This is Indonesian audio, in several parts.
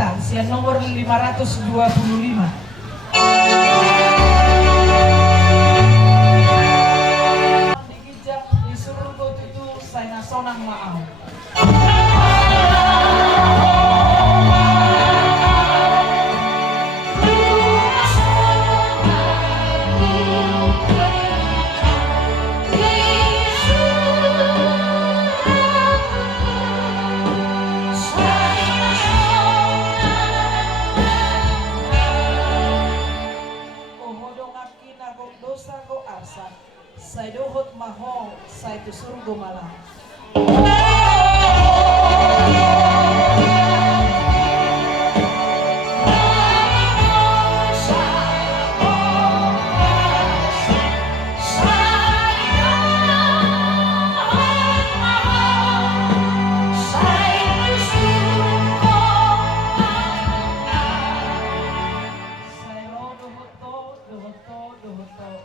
Jakarta, sian nomor 525. Dikijak disuruh go tutu saya nasonang maau. Dosa go arsa, saya dohot maho, saya tu surgo malam.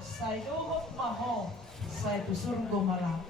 Saya dohot maho, saya tu surgo malam.